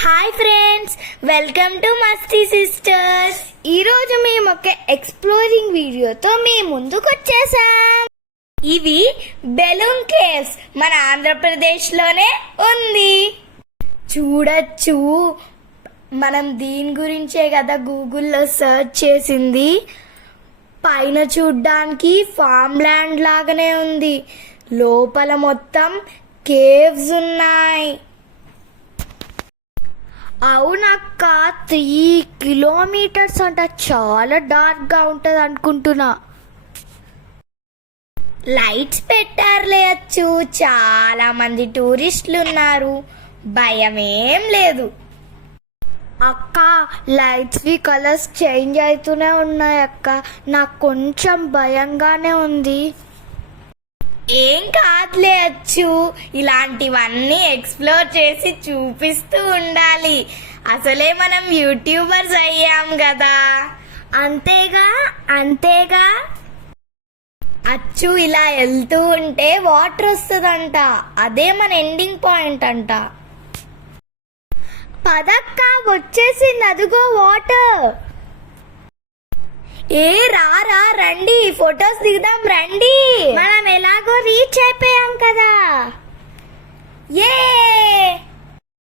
Hi friends, welcome to Masti sisters. ఈరోజు మేము ఒక ఎక్స్ప్లోరింగ్ వీడియోతో మీ ముందుకు వచ్చేసాం. ఇవి బెలూన్ కేవ్స్, మన ఆంధ్రప్రదేశ్ లోనే ఉంది. చూడొచ్చు, మనం దీని గురించే కదా గూగుల్లో సర్చ్ చేసింది. పైన చూడ్డానికి ఫామ్ ల్యాండ్ లాగానే ఉంది, లోపల మొత్తం కేవ్స్ ఉన్నాయి. అవునక్క, 3 కిలోమీటర్స్ అంట. చాలా డార్క్ గా ఉంటది అనుకుంటున్నా. లైట్స్ పెట్టారులేయచ్చు, చాలా మంది టూరిస్టులు ఉన్నారు, భయమేం లేదు. అక్క, లైట్స్ వి కలర్స్ చేంజ్ అవుతూనే ఉన్నాయి అక్క, నాకు కొంచెం భయంగానే ఉంది. ఏం కాదులే అచ్చు, ఇలాంటివన్నీ ఎక్స్ప్లోర్ చేసి చూపిస్తూ ఉండాలి. అసలే మనం యూట్యూబర్స్ అయ్యాం కదా. అంతేగా అచ్చు, ఇలా వెళ్తూ ఉంటే వాటర్ వస్తుందంట, అదే మన ఎండింగ్ పాయింట్ అంట. పదక్క, వచ్చేసింది, అదుగో వాటర్. రా రండి, ఫొటోస్ దిగుదాం రండి. మనం ఎలాగో రీచ్ అయిపోయాం కదా. ఏ